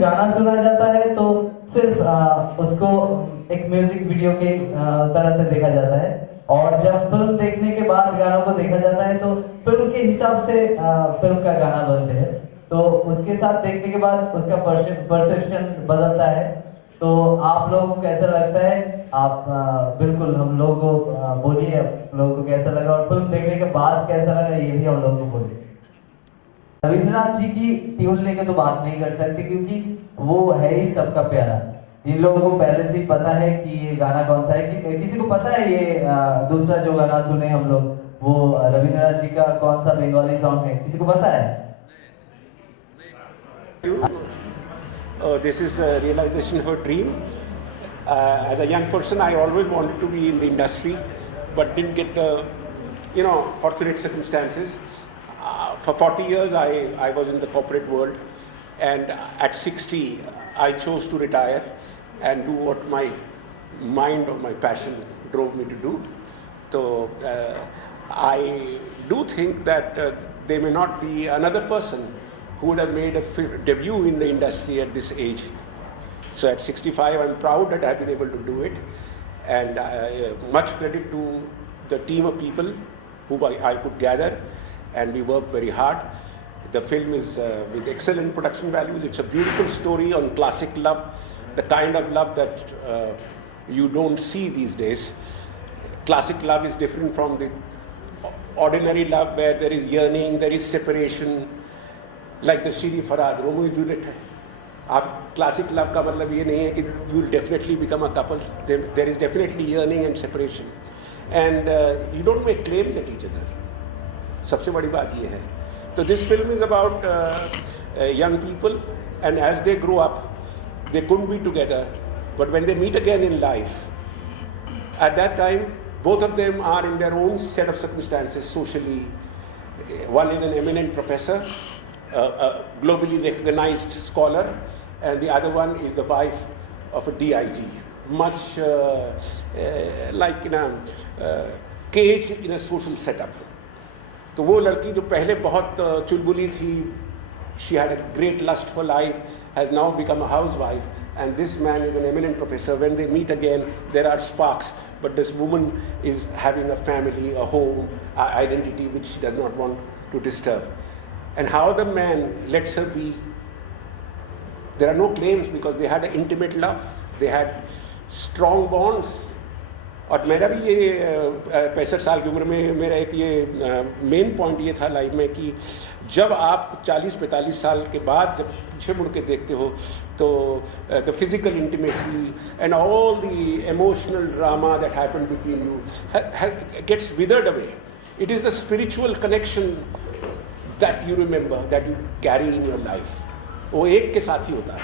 गाना सुना जाता है तो सिर्फ उसको एक म्यूजिक वीडियो के तरह से देखा जाता है, और जब फिल्म देखने के बाद गानों को देखा जाता है तो फिल्म के हिसाब से फिल्म का गाना बनते हैं। तो उसके साथ देखने के बाद उसका परसेप्शन बदलता है। तो आप लोगों को कैसा लगता है? आप बिल्कुल हम लोगों को बोलिए, आप लोगों को कैसा लगा, और फिल्म देखने के बाद कैसा लगा ये भी हम लोगों को बोलिए। रविंद्रनाथ जी की ट्यून लेके तो बात नहीं कर सकते, क्योंकि वो है ही सबका प्यारा। जिन लोगों को पहले से ही पता है कि ये गाना कौन सा है, कि किसी को पता है ये दूसरा जो गाना सुने हम लोग वो रविंद्रनाथ जी का कौन सा बंगाली सॉन्ग है, किसी को पता है? This is a realization of a dream. As a young person, I always wanted to be in the industry, but didn't get the, fortunate circumstances. For 40 years, I was in the corporate world, and at 60, I chose to retire and do what my mind or my passion drove me to do. So I do think that there may not be another person who would have made a debut in the industry at this age. So at 65, I'm proud that I've been able to do it, and much credit to the team of people who I could gather, and we worked very hard. The film is with excellent production values. It's a beautiful story on classic love, the kind of love that you don't see these days. Classic love is different from the ordinary love where there is yearning, there is separation, like the Shiri Farhad, Romeo and Juliet. Classic love का मतलब ये नहीं है कि you will definitely become a couple. There is definitely yearning and separation, and you don't make claims at each other. सबसे बड़ी बात ये है. So this film is about young people, and as they grow up, they couldn't be together, but when they meet again in life, at that time, both of them are in their own set of circumstances socially. One is an eminent professor, a globally recognized scholar, and the other one is the wife of a DIG, much like in a cage in a social setup. तो वो लड़की जो पहले बहुत चुलबुली थी, she had a great lust for life, has now become a housewife, and this man is an eminent professor. When they meet again, there are sparks, but this woman is having a family, a home, an identity which she does not want to disturb. And how the man lets her be, there are no claims because they had an intimate love, they had strong bonds. और मेरा भी ये 65 साल की उम्र में मेरा एक ये मेन पॉइंट ये था लाइफ में कि जब आप 40-45 साल के बाद जब पीछे मुड़ के देखते हो तो the physical intimacy and all the emotional drama that happened between you gets withered away. It is the spiritual connection that you remember, that you carry in your life. वो एक के साथ ही होता है,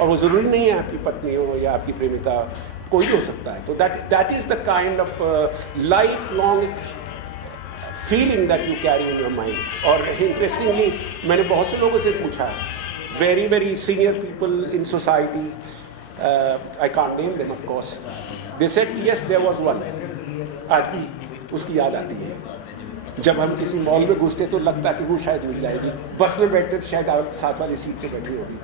और वो ज़रूरी नहीं है आपकी पत्नी हो या आपकी प्रेमिका, कोई हो सकता है. तो that is the kind of life long feeling that you carry in your mind. और इंटरेस्टिंगली मैंने बहुत से लोगों से पूछा, very very senior people in society, I can't name them of course, they said yes there was one. आज भी उसकी याद आती है. जब हम किसी मॉल में घुसते तो लगता है कि वो शायद मिल जाएगी, बस में बैठते तो शायद साथ वाली सीट पे बैठी होगी,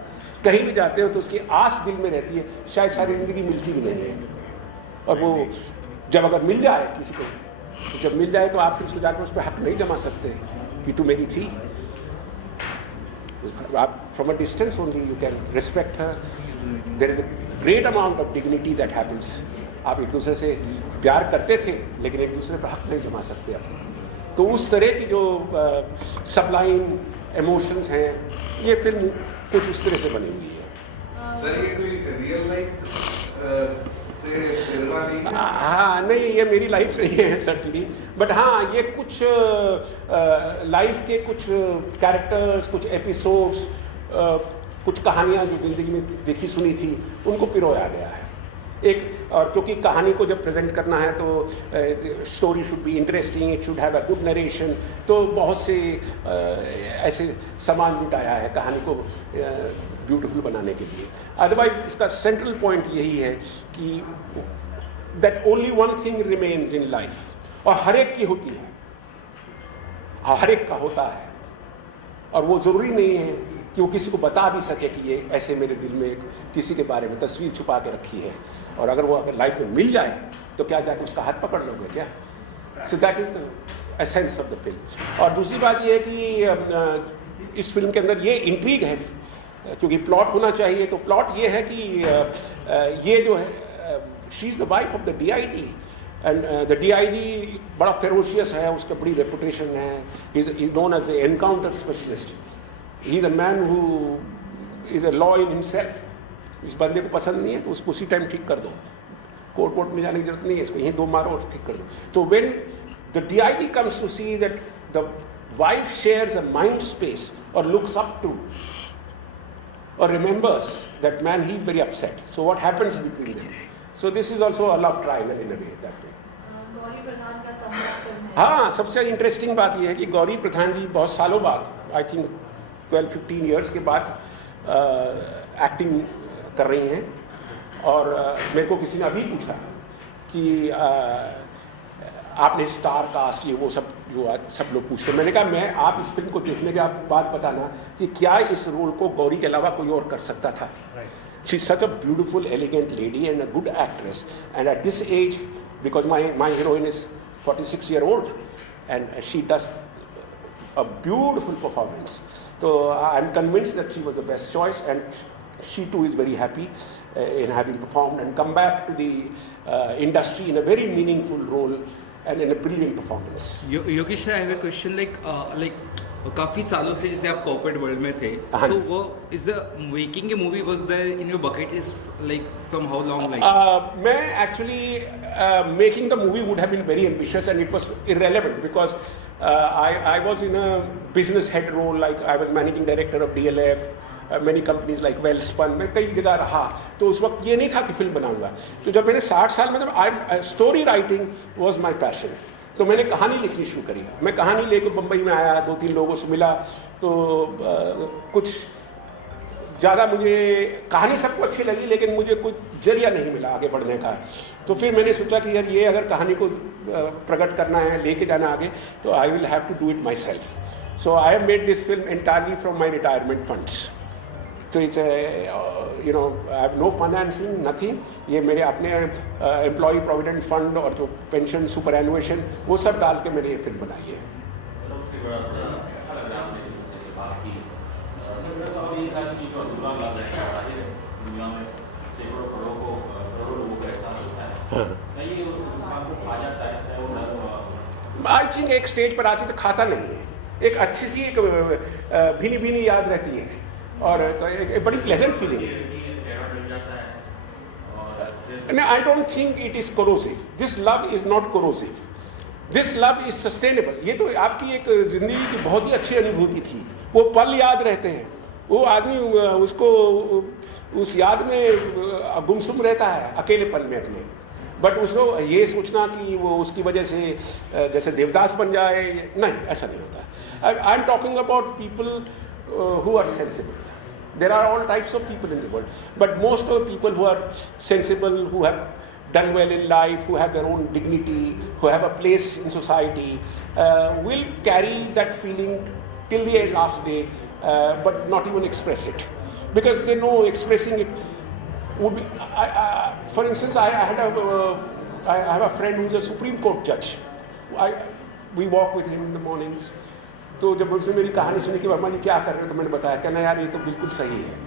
कहीं भी जाते हो तो उसकी आस दिल में रहती है, शायद सारी ज़िंदगी मिलती भी नहीं है. और वो जब अगर मिल जाए किसी को, तो जब मिल जाए तो आप फिर उसको जाकर उस पर हक नहीं जमा सकते कि तू मेरी थी. आप from a distance only you can respect her. There is a great amount of dignity that happens. आप एक दूसरे से प्यार करते थे लेकिन एक दूसरे पर हक नहीं जमा सकते आप. तो उस तरह की जो सबलाइन इमोशंस हैं, ये फिल्म कुछ उस तरह से बनी हुई है. सर ये कोई रियल लाइफ से प्रेरणा नहीं? हाँ, नहीं, ये मेरी लाइफ नहीं है सर्टनली, बट हाँ ये कुछ लाइफ के कुछ कैरेक्टर्स, कुछ एपिसोड्स, कुछ कहानियाँ जो ज़िंदगी में देखी सुनी थी उनको पिरोया गया है एक. और क्योंकि कहानी को जब प्रेजेंट करना है तो story should be interesting, it should have a good narration, तो बहुत से ऐसे सामान जुटाया है कहानी को ब्यूटीफुल बनाने के लिए. अदरवाइज इसका सेंट्रल पॉइंट यही है कि that only one thing remains in life, और हर एक की होती है, हर एक का होता है, और वो ज़रूरी नहीं है कि वो किसी को बता भी सके कि ये ऐसे मेरे दिल में किसी के बारे में तस्वीर छुपा के रखी है, और अगर वो अगर लाइफ में मिल जाए तो क्या जाके उसका हाथ पकड़ लोगे क्या? So that is the essence of the film. और दूसरी बात ये है कि इस फिल्म के अंदर ये इंट्रीग है, क्योंकि प्लॉट होना चाहिए, तो प्लॉट ये है कि ये जो है she is the wife of the DIG, and the DIG बड़ा फेरोशियस है, उसका बड़ी रेपुटेशन है, is known as a encounter specialist, he is a man who is a law in himself. इस बंदे को पसंद नहीं है तो उसको उसी टाइम ठीक कर दो, कोर्ट में जाने की जरूरत नहीं है, इसको यहीं 2 मारो और ठीक कर दो। तो when the DIG comes to see that the wife shares a mind space और looks up to or remembers that man, he is very upset. So what happens between them? So this is also a love triangle in a way, that way. Gauri Pradhan का comeback film है। हाँ, सबसे interesting बात यह है कि गौरी प्रधान जी बहुत सालों बाद, आई थिंक 12-15 ईयर्स के बाद एक्टिंग कर रही हैं। और मेरे को किसी ने अभी पूछा कि आपने स्टार कास्ट ये वो सब जो आज सब लोग पूछते हैं, मैंने कहा मैं आप इस फिल्म को देखने के बाद बताना कि क्या इस रोल को गौरी के अलावा कोई और कर सकता था। She is such a beautiful elegant lady and a good actress, and at this age because my heroine is 46 year old and she does a beautiful performance. So I'm convinced that she was the best choice, and she too is very happy in having performed and come back to the industry in a very meaningful role and in a brilliant performance. Yogesh sir, I have a question, like काफी सालों से जैसे आप corporate world में थे, तो वो is the making a movie was there in your bucket list, like from how long? Like मैं actually making the movie would have been very ambitious and it was irrelevant because I was in a business head role, like I was managing director of DLF, many companies like Wellspun, मैं कई जगह रहा, तो उस वक्त ये नहीं था कि फिल्म बनाऊंगा। तो जब मैंने 60 साल में, story writing was my passion, तो मैंने कहानी लिखनी शुरू करी। मैं कहानी लेकर बम्बई में आया, 2-3 लोगों से मिला, तो कुछ ज़्यादा मुझे कहानी सबको अच्छी लगी, लेकिन मुझे कुछ जरिया नहीं मिला आगे बढ़ने का। तो फिर मैंने सोचा कि यार ये अगर कहानी को प्रकट करना है, लेके जाना आगे, तो I will have to do it myself. So I have made this film entirely from my retirement funds. तो it's you know I have no financing, nothing. ये मेरे अपने एम्प्लॉय प्रोविडेंट फंड और जो पेंशन सुपर एनुएशन वो सब डाल के मैंने ये फिल्म बनाई है। आई थिंक एक स्टेज पर आती तो खाता नहीं है, एक अच्छी सी एक भीनी भीनी याद रहती है, और एक बड़ी प्लेजेंट फीलिंग है। I don't think it is corrosive, this love is not corrosive, this love is sustainable. ये तो आपकी एक जिंदगी की बहुत ही अच्छी अनुभूति थी, वो पल याद रहते हैं, वो आदमी उसको उस याद में गुमसुम रहता है अकेलेपन में अपने, बट उसको ये सोचना कि वो उसकी वजह से जैसे देवदास बन जाए, नहीं, ऐसा नहीं होता। I am talking about people who are sensible. There are all types of people in the world, but most of the people who are sensible, who have done well in life, who have their own dignity, who have a place in society, will carry that feeling till the last day, but not even express it, because they know expressing it would be. For instance, I have a friend who is a Supreme Court judge. We walk with him in the mornings. तो जब उनसे मेरी कहानी सुनी कि वर्मा जी क्या कर रहे हो, तो मैंने बताया, कहना यार ये तो बिल्कुल सही है,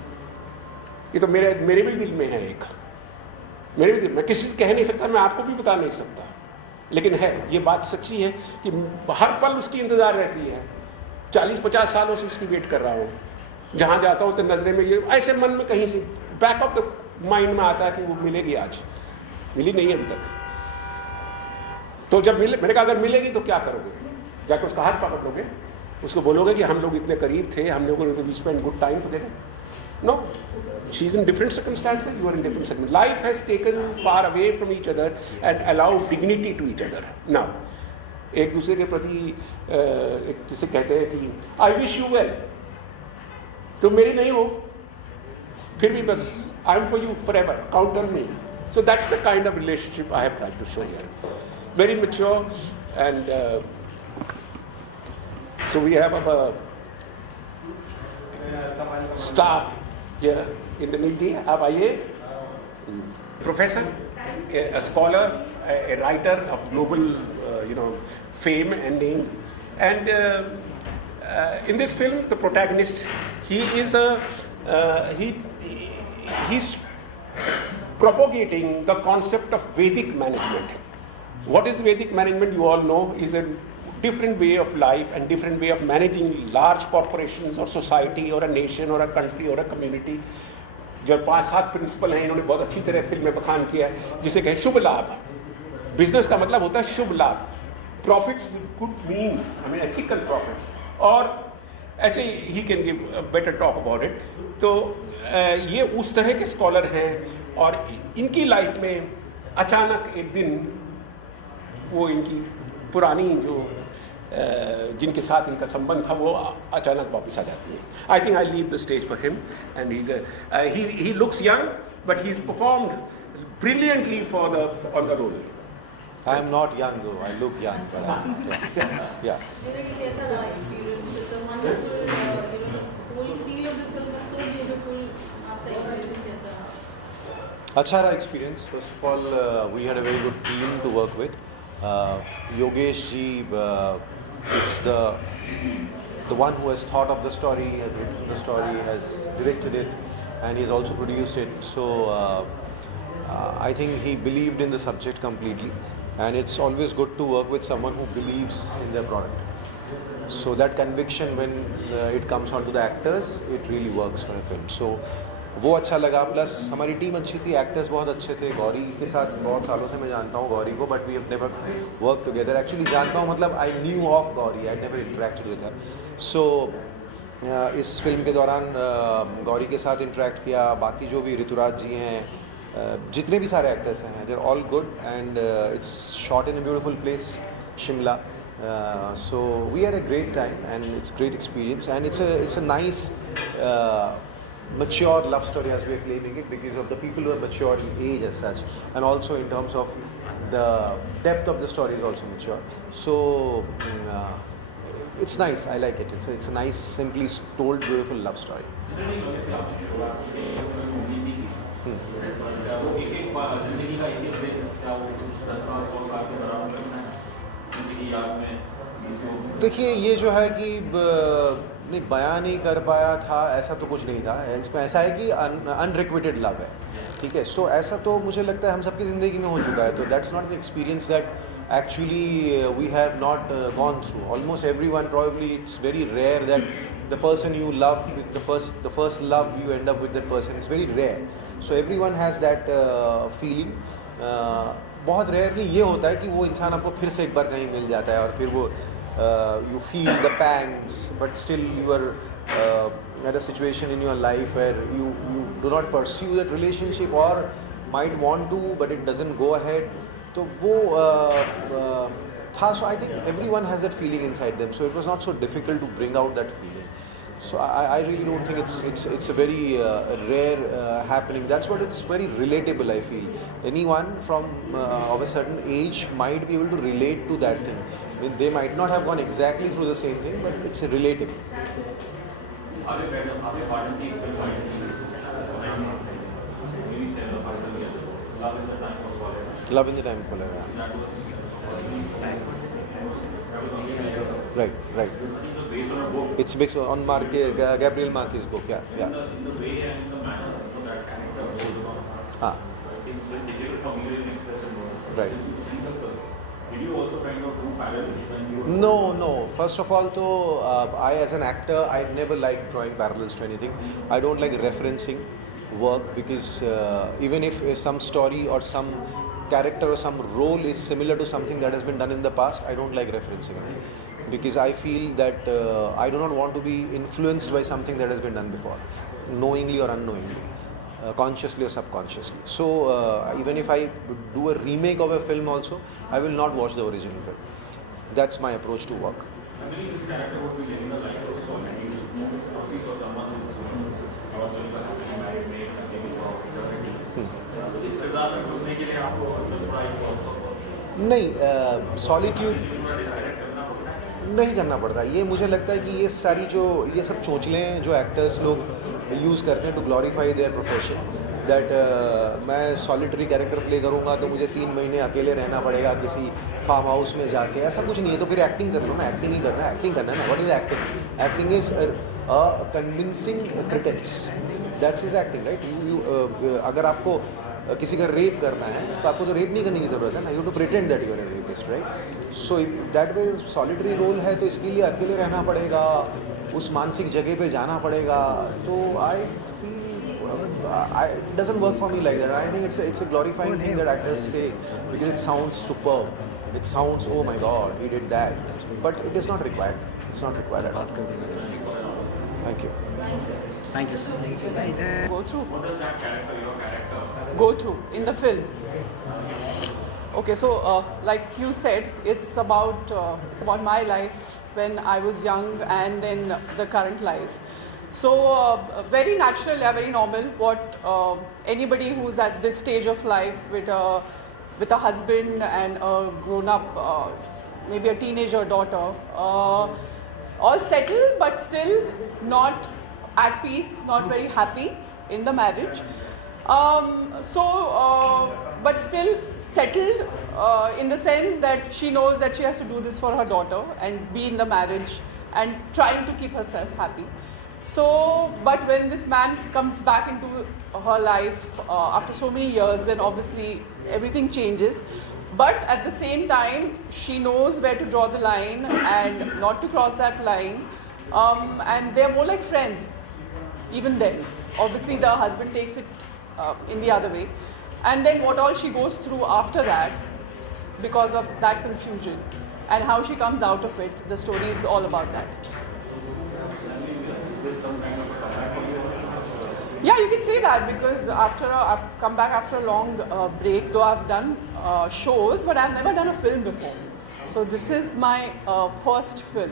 ये तो मेरे भी दिल में है, एक मेरे भी दिल में, किसी से कह नहीं सकता, मैं आपको भी बता नहीं सकता, लेकिन है, ये बात सच्ची है कि हर पल उसकी इंतज़ार रहती है। 40-50 सालों से उसकी वेट कर रहा हूँ, जहाँ जाता हूँ तो नज़रें में ये ऐसे मन में कहीं से बैक ऑफ द माइंड में आता है कि वो मिलेगी, आज मिली नहीं अभी तक। तो जब मैंने कहा अगर मिलेगी तो क्या करोगे, जाकर उसका हाथ पकड़ लोगे, उसको बोलोगे कि हम लोग इतने करीब थे, हम लोगों ने spend good time together? No, she is in different circumstances, you are in different circumstances. Life has taken far away from each other and allowed dignity to each other. Now एक दूसरे के प्रति एक जिसे कहते हैं कि आई विश यू वेल, तो मेरी नहीं हो फिर भी बस I am for you for ever, count on me. So that's the kind of relationship I have tried to show here, very mature and so we have a star here, Indraneil, आप आइए. Professor, a scholar, a writer of global, fame and name, and in this film, the protagonist, he is he's propagating the concept of Vedic management. What is Vedic management? You all know, is a different way of life and different way of managing large corporations or society or a nation or a country or a community. जो 5-7 principal हैं, इन्होंने बहुत अच्छी तरह film में बखान किया है, जिसे कहें शुभ लाभ. बिजनेस का मतलब होता है शुभ लाभ, profits with good means, I mean ethical profits, और ऐसे he can give better talk about it. तो ये उस तरह के स्कॉलर हैं, और इनकी लाइफ में अचानक एक दिन वो इनकी पुरानी जो जिनके साथ इनका संबंध था वो अचानक वापस आ जाती है. I think I leave the stage for him, and he looks young but he is performed brilliantly on the role. I am not young though. I look young, but yeah. कैसा रहा experience? It's a wonderful, the whole feel of the film is so beautiful. आपका experience कैसा रहा? अच्छा रहा experience. First of all, we had a very good team to work with. Yogesh ji is the one who has thought of the story, has written the story, has directed it, and he's also produced it. So I think he believed in the subject completely, and it's always good to work with someone who believes in their product. So that conviction, when it comes onto the actors, it really works for a film. So वो अच्छा लगा. Plus हमारी team अच्छी थी, actors बहुत अच्छे थे. गौरी के साथ बहुत सालों से मैं जानता हूँ गौरी को, but we have never work together. Actually जानता हूँ मतलब I knew of Gauri, I never interacted with her. So इस फिल्म के दौरान गौरी के साथ इंटरेक्ट किया. बाकी जो भी ऋतुराज जी हैं, जितने भी सारे एक्टर्स हैं, they're all good, and it's shot in a beautiful place, Shimla. So we had a great time, and it's great experience, and it's a nice mature love story as we are claiming it, because of the people who are mature in age as such, and also in terms of the depth of the story is also mature. So it's nice. I like it. It's a nice, simply told, beautiful love story. देखिए, ये जो है कि नहीं बयान नहीं कर पाया था, ऐसा तो कुछ नहीं था. इसमें ऐसा है कि अनरिक्विटेड लव है, ठीक है. सो ऐसा तो मुझे लगता है हम सबकी ज़िंदगी में हो चुका है. तो that's not the experience that actually we have not gone through. Almost everyone, probably it's very rare that the person you love, the first love you end up with that person, is very rare. So everyone has that feeling. बहुत rarely ये होता है कि वो इंसान आपको फिर से एक बार कहीं मिल जाता है, और फिर वो you feel the pangs, but still you are at a situation in your life where you do not pursue that relationship, or might want to but it doesn't go ahead. तो वो था. So I think everyone has that feeling inside them, so it was not so difficult to bring out that feeling. So I really don't think it's a very rare happening. That's what it's very relatable, I feel. Anyone from of a certain age might be able to relate to that thing. I mean, they might not have gone exactly through the same thing, but it's relatable. Love in the Time of Cholera. Right. It's based on Gabriel Marquez's book. Yeah. Right. Did you also kind of do parallels when you were... No. First of all, I as an actor, I never like drawing parallels to anything. I don't like referencing work, because even if some story or some character or some role is similar to something that has been done in the past, I don't like referencing it, because I feel that I do not want to be influenced by something that has been done before, knowingly or unknowingly, consciously or subconsciously. So even if I do a remake of a film also, I will not watch the original film. That's my approach to work. I believe this character would be living a life of solitude, probably for someone who's also happily married, made a baby for इस किरदार में घुसने के लिए आपको नहीं, solitude नहीं करना पड़ता। ये मुझे लगता है कि ये सारी जो ये सब चोंचलें हैं जो एक्टर्स लोग यूज़ करते हैं to glorify their profession, that मैं सॉलिटरी कैरेक्टर प्ले करूँगा तो मुझे 3 महीने अकेले रहना पड़ेगा किसी फार्म हाउस में जाके, ऐसा कुछ नहीं है। तो फिर एक्टिंग कर लो ना, एक्टिंग ही करना है, एक्टिंग करना है ना। What is acting? Acting is convincing critics, that's is acting, right? You अगर आपको किसी का रेप करना है तो आपको तो रेप नहीं करने की ज़रूरत है ना, you to pretend that you are a rapist, right? So that way solitary role है तो इसके लिए अकेले रहना पड़ेगा, उस मानसिक जगह पे जाना पड़ेगा। तो I feel it doesn't work for me like that. I think it's a glorifying thing that actors say because it sounds superb. It sounds, oh my God, he did that. But it is not required. It's not required at all. Thank you. Thank you, sir. Go through. What does that character, your character, Go through in the film. Okay, so like you said, it's about my life when I was young and then the current life. So very natural, yeah, very normal. What anybody who's at this stage of life with a husband and a grown-up, maybe a teenager daughter, all settled but still not at peace, not very happy in the marriage. But still settled in the sense that she knows that she has to do this for her daughter and be in the marriage and trying to keep herself happy. So, but when this man comes back into her life after so many years, then obviously everything changes. But at the same time, she knows where to draw the line and not to cross that line. And they're more like friends, even then. Obviously, the husband takes it in the other way. And then what all she goes through after that, because of that confusion, and how she comes out of it, the story is all about that. Yeah, you can say that because I've come back after a long break, though I've done shows, but I've never done a film before. So this is my first film.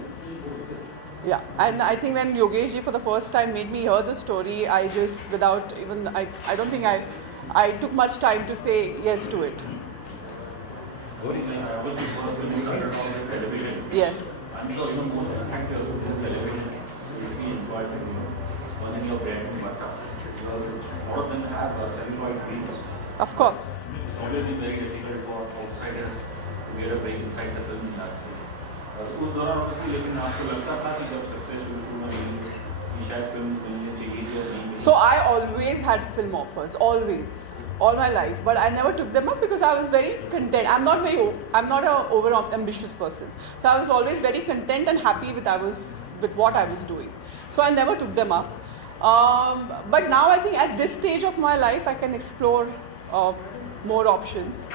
Yeah, and I think when Yogesh ji for the first time made me hear the story, I just, without even, I don't think I took much time to say yes to it. Gauri, I was the first film you started on television. Yes. I'm sure even most actors who do television basically employed was in your bread and butter. A lot of them have self-employed dreams. Of course. It's always been very difficult for outsiders to get a break inside the film industry. उस दौरान obviously लेकिन आपको लगता था कि जब success शुरू हुई कि शायद फिल्म मिलनी चाहिए थी और नहीं मिली? So I always had film offers, always, all my life, but I never took them up because I was very content. I'm not an over ambitious person, so I was always very content and happy with what I was doing. So I never took them up. But now I think at this stage of my life I can explore more options,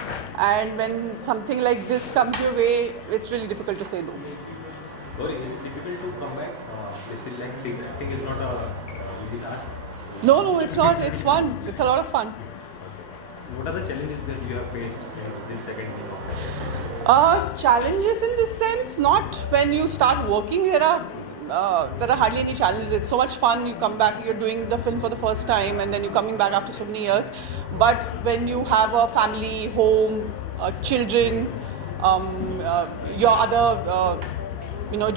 and when something like this comes your way, it's really difficult to say no. Gauri, is it difficult to come back? Is it like saying acting is not a easy task? No, it's not. It's fun. It's a lot of fun. What are the challenges that you have faced in this second film? Challenges in this sense, not when you start working. There are hardly any challenges. It's so much fun. You come back, you're doing the film for the first time, and then you're coming back after so many years. But when you have a family, home, children, your other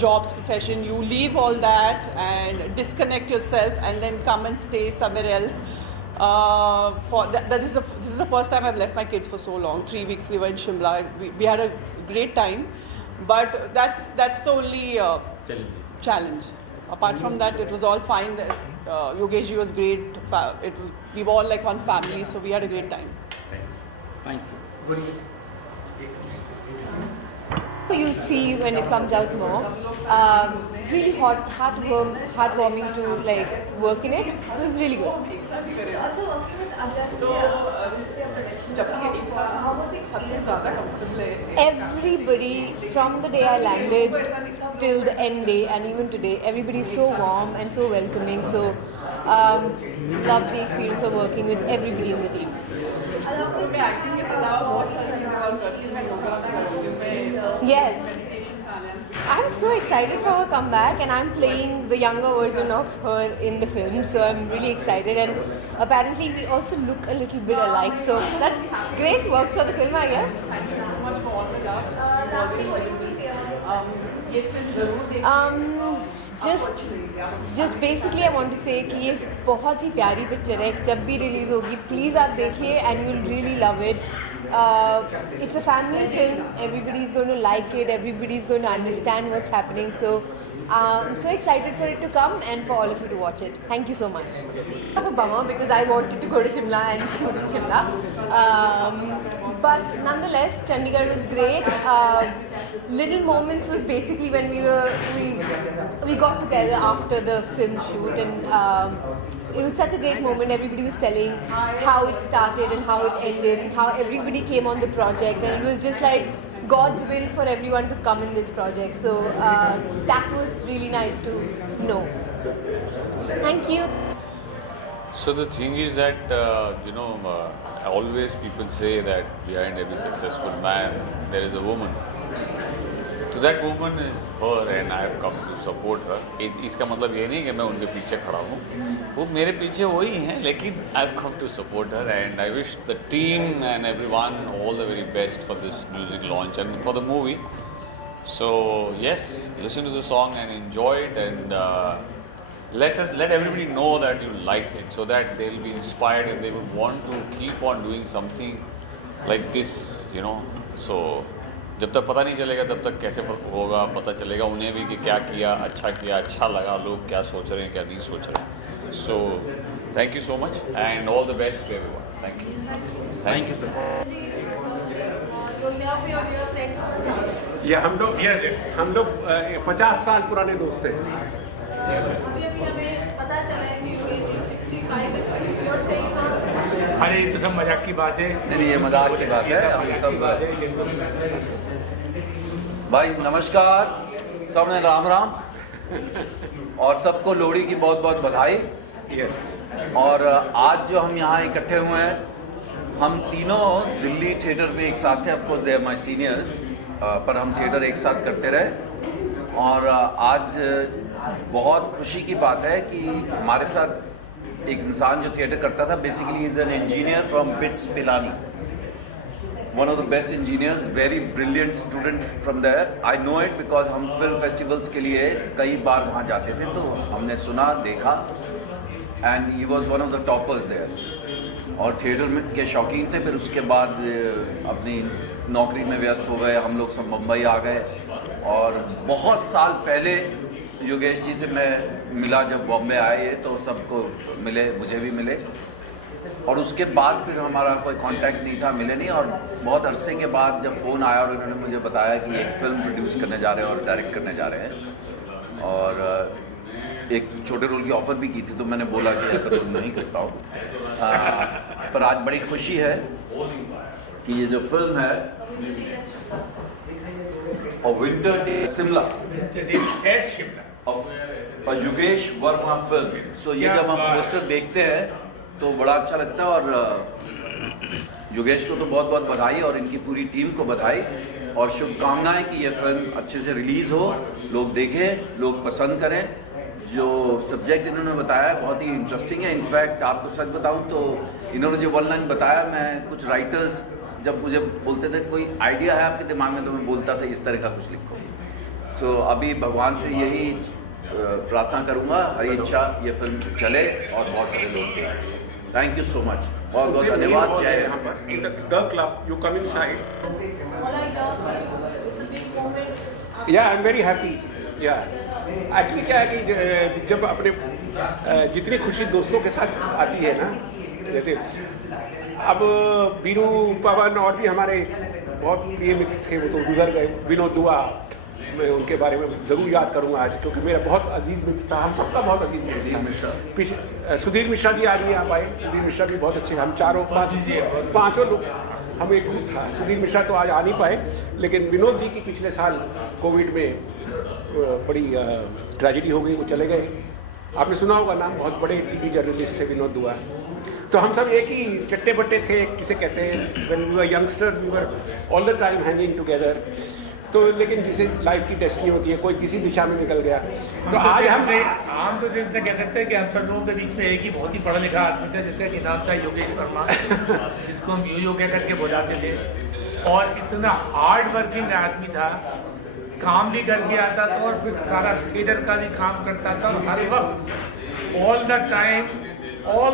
jobs, profession, you leave all that and disconnect yourself and then come and stay somewhere else. This is the first time I've left my kids for so long. 3 weeks we were in Shimla. We had a great time, but that's the only challenge. Apart from that, it was all fine. Yogesh ji was great. We were all like one family, so we had a great time. Thanks. Thank you. So you'll see when it comes out more. Really heartwarming to like work in it. It was really good. Everybody, from the day I landed till the end day and even today, everybody is so warm and so welcoming. So love the experience of working with everybody in the team. Yes. I'm so excited for her comeback, and I'm playing the younger version of her in the film, so I'm really excited. And apparently we also look a little bit alike, so that's great. Works for the film, I guess. Thank you so much for all the love. ये film जरूर देखें? just basically I want to say कि ये बहुत ही प्यारी picture है. जब भी रिलीज़ होगी प्लीज़ आप देखिए and you'll really love it. It's a family film. Everybody's going to like it. Everybody's going to understand what's happening. So I'm so excited for it to come and for all of you to watch it. Thank you so much. I have a bummer because I wanted to go to Shimla and shoot in Shimla. But nonetheless, Chandigarh was great. Little Moments was basically when we got together after the film shoot, and it was such a great moment. Everybody was telling how it started and how it ended and how everybody came on the project, and it was just like God's will for everyone to come in this project. So that was really nice to know. Thank you. So the thing is that always people say that behind every successful man there is a woman. So that woman is her and I have come to support her. इसका मतलब ये नहीं कि मैं उनके पीछे खड़ा हूँ, वो मेरे पीछे वही हैं, लेकिन I have come to support her and I wish the team and everyone all the very best for this music launch and for the movie. So yes, listen to the song and enjoy it, and let everybody know that you liked it, so that they'll be inspired and they would want to keep on doing something like this, So जब तक पता नहीं चलेगा तब तक कैसे होगा, पता चलेगा उन्हें भी कि क्या किया, अच्छा लगा, लोग क्या सोच रहे हैं, क्या नहीं सोच रहे हैं. So thank you so much and all the best to everyone. Thank you sir. ये हम लोग 50 साल पुराने दोस्त हैं. अभी हमें पता चला है कि ये 65 है, और सही था. अरे ये तो सब मजाक की बात है. नहीं ये मजाक की बात है. हम सब भाई नमस्कार, सबने राम राम, और सबको लोहड़ी की बहुत बहुत बधाई. और आज जो हम यहाँ इकट्ठे हुए हैं, हम तीनों दिल्ली थिएटर में एक साथ थे. Of course they are my seniors, पर हम थिएटर एक साथ करते रहे. और आज बहुत खुशी की बात है कि हमारे साथ एक इंसान जो थिएटर करता था, basically he is an engineer from bits Pilani, one of the best engineers, very brilliant student from there. I know it because हम फिल्म फेस्टिवल्स के लिए कई बार वहाँ जाते थे, तो हमने सुना, देखा, and he was one of the toppers there. और थिएटर में के शौकीन थे. फिर उसके बाद अपनी नौकरी में व्यस्त हो गए. हम लोग सब मुंबई आ गए, और बहुत साल पहले योगेश जी से मैं मिला. जब बॉम्बे आए तो सबको मिले, मुझे भी मिले, और उसके बाद फिर हमारा कोई कांटेक्ट नहीं था, मिले नहीं. और बहुत अरसे के बाद जब फ़ोन आया और उन्होंने मुझे बताया कि एक फ़िल्म प्रोड्यूस करने जा रहे हैं और डायरेक्ट करने जा रहे हैं, और एक छोटे रोल की ऑफ़र भी की थी, तो मैंने बोला कि ऐसा तो नहीं करता हूँ. पर आज बड़ी खुशी है कि ये जो फिल्म है और विंटर डे शिमला और योगेश वर्मा फिल्म, सो ये जब हम पोस्टर देखते हैं तो बड़ा अच्छा लगता है. और योगेश को तो बहुत बहुत बधाई, और इनकी पूरी टीम को बधाई और शुभकामनाएं कि ये फिल्म अच्छे से रिलीज़ हो, लोग देखें, लोग पसंद करें. जो सब्जेक्ट इन्होंने बताया बहुत ही इंटरेस्टिंग है. इनफैक्ट आपको सच बताऊं तो इन्होंने जो वन लाइन बताया, मैं कुछ राइटर्स जब मुझे बोलते थे कोई आइडिया है आपके दिमाग में, तो मैं बोलता था इस तरह का कुछ लिखो. सो अभी भगवान से यही प्रार्थना करूँगा, हरी इच्छा ये फिल्म चले और बहुत सारे लोग देखें. Thank you so much. बहुत बहुत धन्यवाद. जय यहाँ पर in the club, you come inside. All I love for you, it's a big moment. Yeah, I'm very happy. Yeah. Actually क्या है कि जब अपने जितनी खुशी दोस्तों के साथ आती है ना, जैसे अब बीरू, पवन और भी हमारे बहुत प्रिय मित्र थे, वो तो गुजर गए. विनोद दुआ, मैं उनके बारे में ज़रूर याद करूँगा आज, क्योंकि मेरा बहुत अजीज़ मित्र था. हम सबका बहुत अजीज़ मित्र था. सुधीर मिश्रा जी आज नहीं आ पाए. सुधीर मिश्रा भी बहुत अच्छे. हम पाँचों लोग, हम एक ग्रुप था. सुधीर मिश्रा तो आज आ नहीं पाए, लेकिन विनोद जी की पिछले साल कोविड में बड़ी ट्रेजेडी हो गई, वो चले गए. आपने सुना होगा नाम, बहुत बड़े टीवी जर्नलिस्ट थे विनोद दुआ. तो हम सब एक ही चट्टे बट्टे थे, जिसे कहते हैं when we were youngster we were all the time hanging together. तो लेकिन जिसे लाइफ की डेस्टिनी होती है, कोई किसी दिशा में निकल गया. तो आज हम तो जिसने कह सकते हैं कि हम सब लोगों के बीच में एक ही बहुत ही पढ़ा लिखा आदमी था, जिसका कि नाम था योगेश वर्मा, जिसको हम यो कह करके बुलाते थे. और इतना हार्ड वर्किंग आदमी था काम भी करके आता था और फिर सारा थिएटर का भी काम करता था और हर वक्त all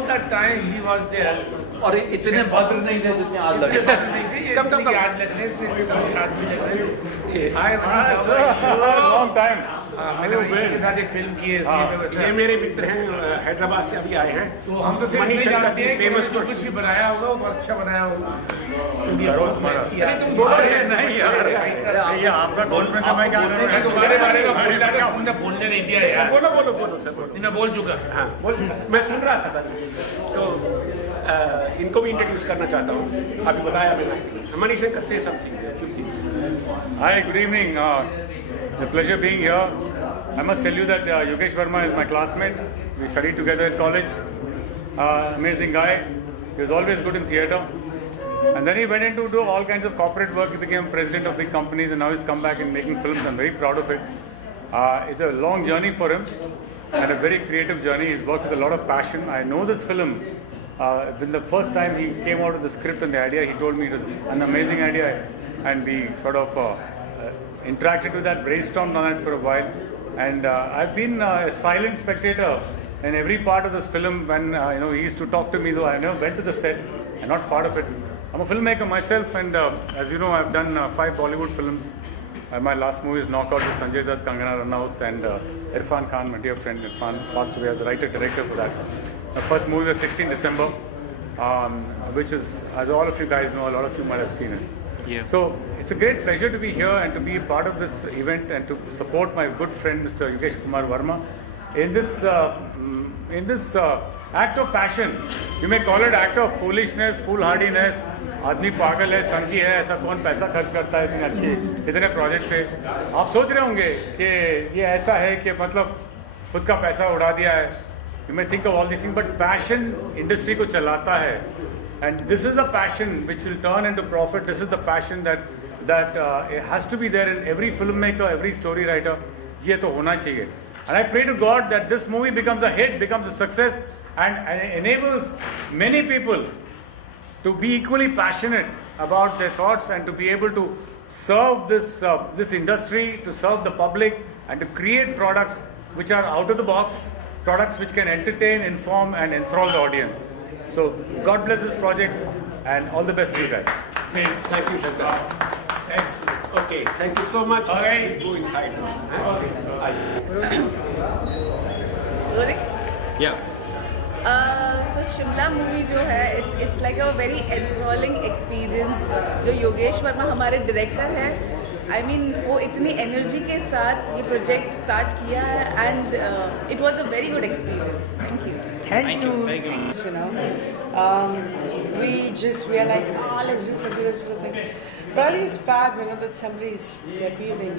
the time he was there. और इतने भद्र नहीं थे जितने आज लगे। कब याद लगने से लॉन्ग टाइम। मैंने उनके साथ एक फिल्म की है। ये मेरे मित्र हैं, हैदराबाद से अभी आए हैं। तो हम तो फिर मनीष भी जानते हैं कि फेमस कुछ भी बनाया होगा वो अच्छा बनाया होगा। अरे तुम बोलो नहीं यार, ये आपका कॉन्फ्रेंस है, मैं क्या करूं? तुम्हारे बारे में बोल रहा था, तुमने बोलने नहीं दिया यार। बोलो सर बोलो। मैं बोल चुका। हाँ बोल, मैं सुन रहा था सर। तो इनको भी इंट्रोड्यूस करना चाहता हूँ। अभी बताया मैंने। मनीष शंकर से something, few things. Hi, good evening. It's a pleasure being here. I must tell you that Yogesh Verma is my classmate. We studied together at college. Amazing guy. He was always good in theatre. And then he went into do all kinds of corporate work. He became president of big companies, and now he's come back and making films. I'm very proud of it. It's a long journey for him and a very creative journey. He's worked with a lot of passion. I know this film. When the first time he came out with the script and the idea, he told me it was an amazing idea, and we sort of interacted with that, brainstormed on it for a while. And I've been a silent spectator in every part of this film. When he used to talk to me, though I never went to the set. I'm not part of it. I'm a filmmaker myself, and as you know, I've done 5 Bollywood films. My last movie is Knockout with Sanjay Dutt, Kangana Ranaut, and Irfan Khan, my dear friend Irfan, passed away as the writer-director for that. My first movie was 16 December, which is, as all of you guys know, a lot of you might have seen it. Yeah. So it's a great pleasure to be here and to be part of this event and to support my good friend Mr. Yogesh Verma in this act of passion. You may call it act of foolishness, foolhardiness. आदमी पागल है, संकी है, ऐसा कौन पैसा खर्च करता है इतने अच्छे इतने प्रोजेक्ट पे। आप सोच रहे होंगे कि ये ऐसा है कि मतलब खुद का पैसा उड़ा दिया है। You may think of all these things, but passion industry को चलाता है, and this is the passion which will turn into profit. This is the passion that it has to be there in every filmmaker, every story writer. ये तो होना चाहिए, and I pray to God that this movie becomes a hit, becomes a success, and enables many people to be equally passionate about their thoughts and to be able to serve this industry, to serve the public, and to create products which are out of the box, products which can entertain, inform, and enthrall the audience. So God bless this project, and all the best to you guys. Thank you, Shankar. Okay, thank you so much. All right. Go inside. Rolling? Yeah. So Shimla movie जो है it's like a very enthralling experience. जो योगेश वर्मा हमारे director है, I mean वो इतनी energy के साथ ये प्रोजेक्ट स्टार्ट किया है, and it was a very good experience. Thank you. Thank you. You know, we are like, let's do something. Probably it's fab, that somebody's debuting,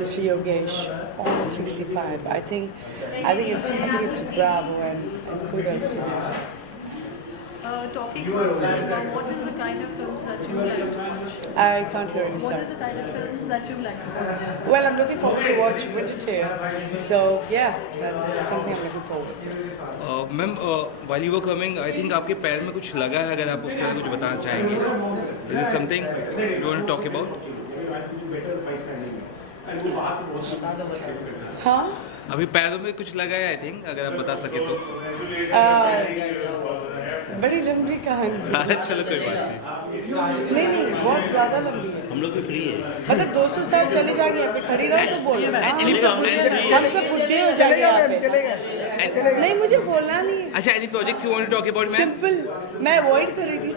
Mr. Yogesh on 65. I think it's bravo and kudos to him. Talking about cinema, what is the kind of films that you like to watch? I can't hear you, What sorry. is the kind of films that you like to watch? Well, I'm looking forward to watch Winter Tale. So yeah, that's something I'm looking forward to. Ma'am while you were coming, I think आपके पैर में कुछ लगा है, अगर आप उसके बारे में कुछ बताना चाहेंगे। Is this something you want to talk about? हाँ? अभी पैरों में कुछ लगा है, आई थिंक, अगर आप बता सके तो। बड़ी लंबी कहानी। चलो कोई बात नहीं। नहीं, बहुत ज़्यादा लंबी है। हम लोग भी फ्री है। मतलब 200 साल चले जाएंगे, यहाँ पे खड़ी रहो तो बोलो। हम सब बुढ़े हो जाएंगे यहाँ पे। नहीं, मुझे बोलना नहीं है। अच्छा, any projects you want to talk about, ma'am? Simple, मैं अवॉइड कर रही थी